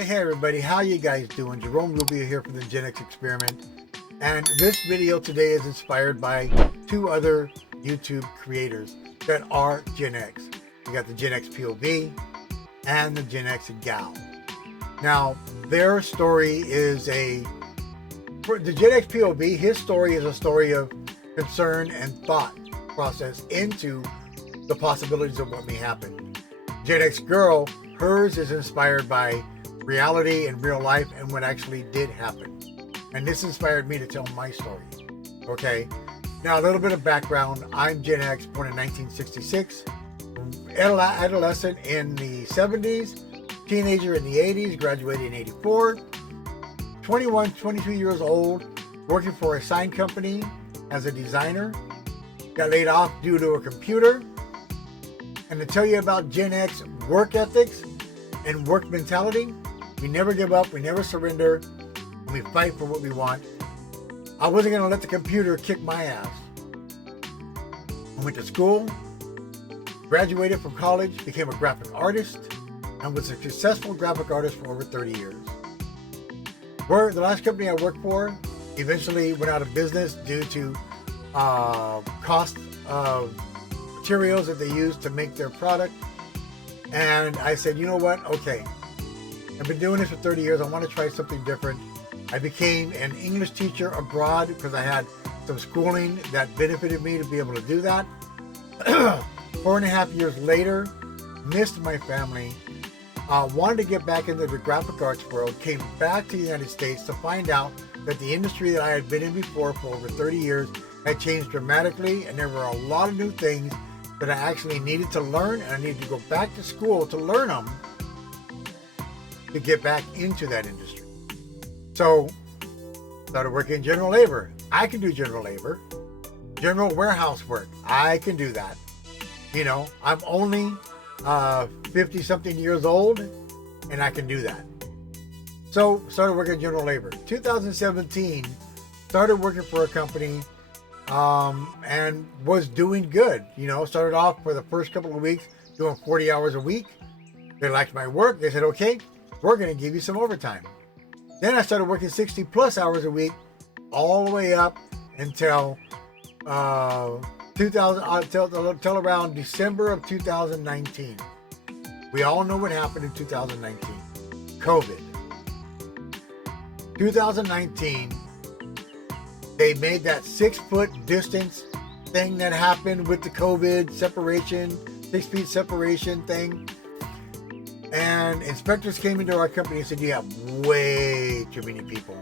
Hey everybody, how you guys doing? Jerome Rubio here from the GenX Experiment. And this video today is inspired by two other YouTube creators that are GenX. You got the GenX POV and the GenX Gal. Now, their story is for the GenX POV, his story is a story of concern and thought process into the possibilities of what may happen. GenX Girl, hers is inspired by reality and real life and what actually did happen. And this inspired me to tell my story. Okay, now a little bit of background. I'm Gen X, born in 1966, adolescent in the 70s, teenager in the 80s, graduated in 84, 21, 22 years old, working for a sign company as a designer, got laid off due to a computer. And to tell you about Gen X work ethics and work mentality, we never give up, we never surrender, and we fight for what we want. I wasn't going to let the computer kick my ass. I went to school, graduated from college, became a graphic artist, and was a successful graphic artist for over 30 years. The last company I worked for eventually went out of business due to cost of materials that they used to make their product. And I said, you know what? Okay, I've been doing this for 30 years. I want to try something different. I became an English teacher abroad because I had some schooling that benefited me to be able to do that. 4.5 years later, missed my family, wanted to get back into the graphic arts world, came back to the United States to find out that the industry that I had been in before for over 30 years had changed dramatically, and there were a lot of new things that I actually needed to learn, and I needed to go back to school to learn them to get back into that industry. So, started working in general labor. I can do general labor. General warehouse work, I can do that. You know, I'm only 50 something years old and I can do that. So, started working in general labor. 2017, started working for a company and was doing good. You know, started off for the first couple of weeks doing 40 hours a week. They liked my work. They said, okay, we're going to give you some overtime. Then I started working 60 plus hours a week all the way up until until around December of 2019. We all know what happened in 2019. COVID. 2019, they made that 6-foot distance thing that happened with the COVID separation, 6 feet separation thing. And inspectors came into our company and said, you have way too many people.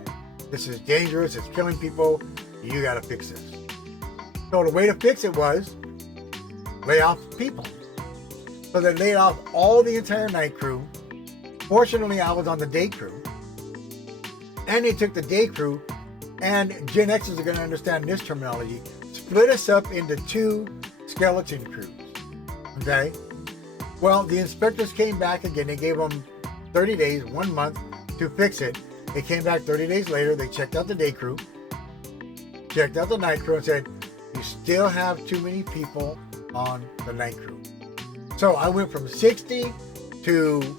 This is dangerous. It's killing people. You got to fix this. So the way to fix it was lay off people. So they laid off all the entire night crew. Fortunately, I was on the day crew. And they took the day crew, and Gen Xers are going to understand this terminology, split us up into 2 skeleton crews. Okay? Well, the inspectors came back again. They gave them 30 days, 1 month to fix it. They came back 30 days later. They checked out the day crew, checked out the night crew, and said, you still have too many people on the night crew. So I went from 60 to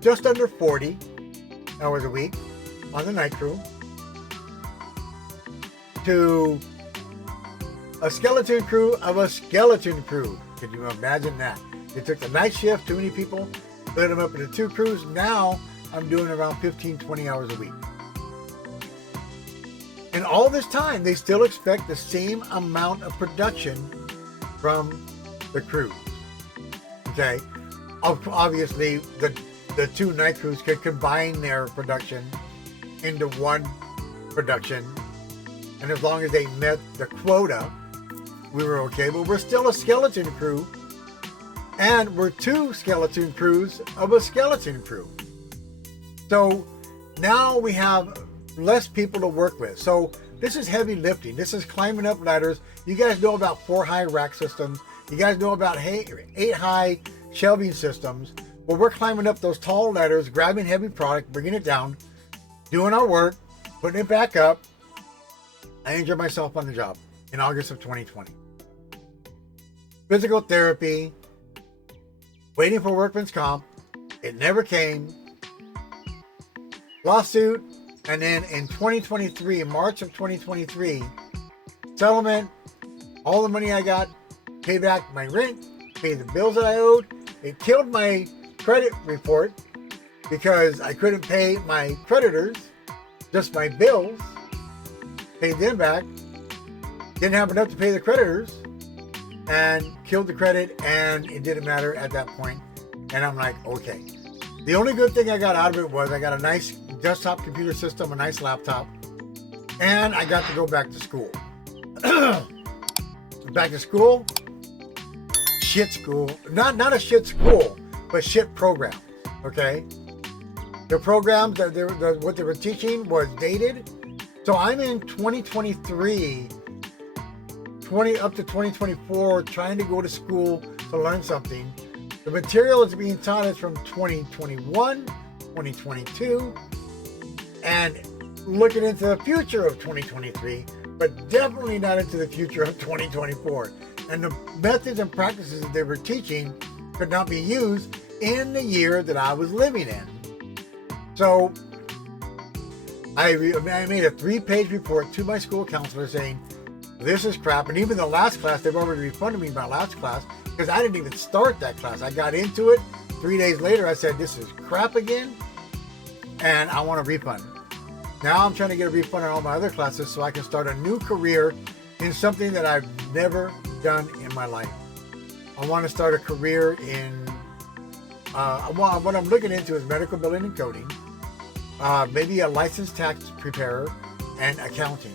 just under 40 hours a week on the night crew to a skeleton crew of a skeleton crew. Can you imagine that? They took the night shift, too many people, split them up into 2 crews. Now I'm doing around 15, 20 hours a week. And all this time, they still expect the same amount of production from the crews. Okay? Obviously, the 2 night crews could combine their production into 1 production. And as long as they met the quota, we were okay. But we're still a skeleton crew. And we're 2 skeleton crews of a skeleton crew. So now we have less people to work with. So this is heavy lifting. This is climbing up ladders. You guys know about 4-high rack systems. You guys know about 8-high shelving systems. Well, we're climbing up those tall ladders, grabbing heavy product, bringing it down, doing our work, putting it back up. I injured myself on the job in August of 2020. Physical therapy, waiting for workman's comp. It never came. lawsuit, and then in 2023, March of 2023, settlement, all the money I got, pay back my rent, pay the bills that I owed. It killed my credit report because I couldn't pay my creditors, just my bills, paid them back, didn't have enough to pay the creditors, and killed the credit, and it didn't matter at that point. And I'm like, okay. The only good thing I got out of it was I got a nice desktop computer system, a nice laptop, and I got to go back to school. Back to school, shit school, not a shit school, but shit programs. Okay, the programs that what they were teaching was dated. So I'm in 2023, up to 2024, trying to go to school to learn something. The material is being taught is from 2021, 2022, and looking into the future of 2023, but definitely not into the future of 2024. And the methods and practices that they were teaching could not be used in the year that I was living in. So I made a 3-page report to my school counselor saying, this is crap. And even the last class, they've already refunded me my last class because I didn't even start that class. I got into it. 3 days later, I said, this is crap again, and I want a refund. Now I'm trying to get a refund on all my other classes so I can start a new career in something that I've never done in my life. I want to start a career in, what I'm looking into is medical billing and coding, maybe a licensed tax preparer, and accounting.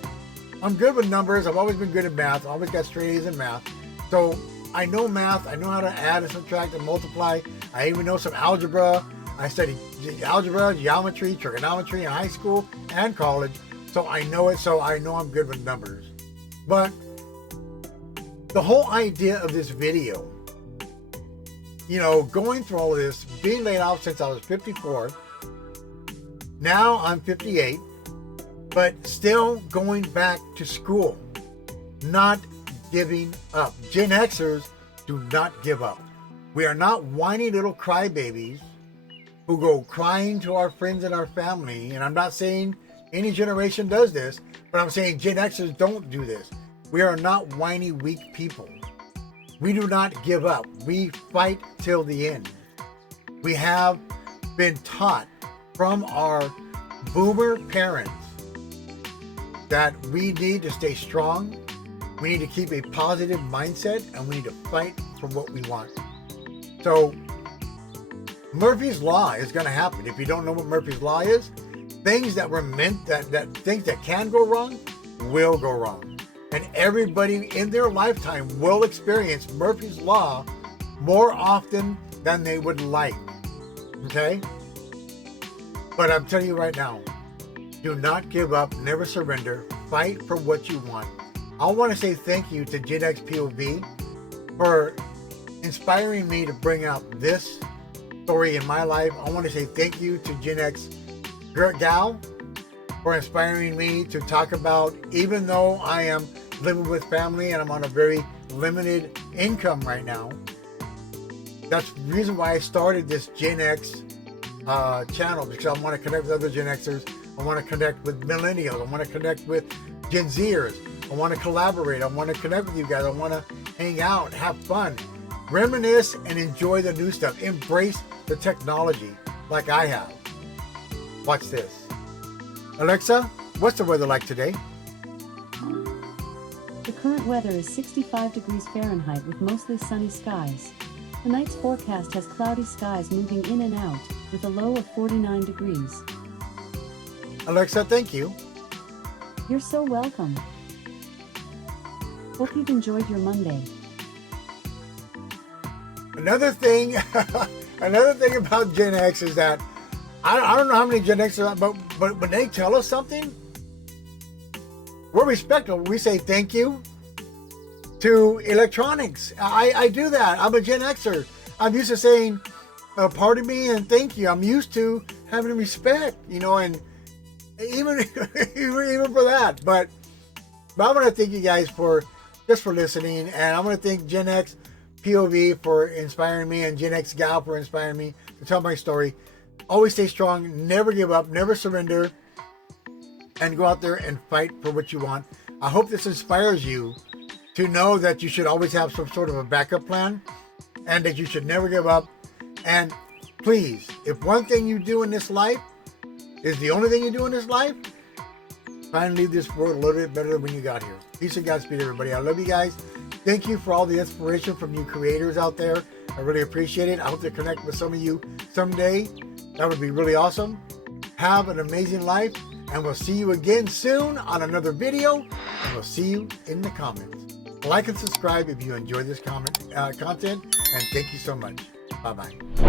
I'm good with numbers. I've always been good at math. I always got straight A's in math. So I know math. I know how to add and subtract and multiply. I even know some algebra. I studied algebra, geometry, trigonometry in high school and college. So I know it. So I know I'm good with numbers. But the whole idea of this video, you know, going through all of this, being laid off since I was 54, now I'm 58, but still going back to school, not giving up. Gen Xers do not give up. We are not whiny little crybabies who go crying to our friends and our family. And I'm not saying any generation does this, but I'm saying Gen Xers don't do this. We are not whiny, weak people. We do not give up. We fight till the end. We have been taught from our boomer parents that we need to stay strong, we need to keep a positive mindset, and we need to fight for what we want. So Murphy's Law is going to happen. If you don't know what Murphy's Law is, things that were meant, that things that can go wrong will go wrong. And everybody in their lifetime will experience Murphy's Law more often than they would like. Okay? But I'm telling you right now, do not give up, never surrender, fight for what you want. I want to say thank you to GenX POV for inspiring me to bring out this story in my life. I want to say thank you to GenX Gal for inspiring me to talk about, even though I am living with family and I'm on a very limited income right now. That's the reason why I started this GenX channel, because I want to connect with other Gen Xers. I want to connect with millennials. I want to connect with Gen Zers. I want to collaborate. I want to connect with you guys. I want to hang out, have fun, reminisce, and enjoy the new stuff. Embrace the technology like I have. Watch this. Alexa, what's the weather like today? The current weather is 65 degrees Fahrenheit with mostly sunny skies. Tonight's forecast has cloudy skies moving in and out, with a low of 49 degrees. Alexa, thank you. You're so welcome. Hope you've enjoyed your Monday. Another thing about Gen X is that I don't know how many Gen X are, but when they tell us something, we're respectful. We say thank you to electronics. I do that. I'm a Gen Xer. I'm used to saying pardon me and thank you. I'm used to having respect, you know, and even for that. But I want to thank you guys for listening, and I want to thank Gen X POV for inspiring me, and Gen X Gal for inspiring me to tell my story. Always stay strong, never give up, never surrender, and go out there and fight for what you want. I hope this inspires you to know that you should always have some sort of a backup plan and that you should never give up. And please, if one thing you do in this life is the only thing you do in this life, try and leave this world a little bit better than when you got here. Peace and Godspeed, everybody. I love you guys. Thank you for all the inspiration from you creators out there. I really appreciate it. I hope to connect with some of you someday. That would be really awesome. Have an amazing life, and we'll see you again soon on another video, and we'll see you in the comments. Like and subscribe if you enjoy this content, and thank you so much. Bye-bye.